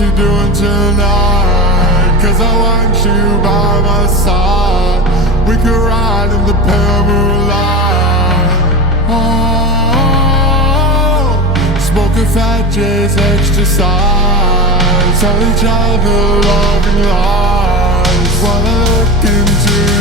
you doing tonight? 'Cause I want you by my side. We could ride in the pale moonlight. Oh, smoking fat J's, extra size. Tell each other loving lies while I look into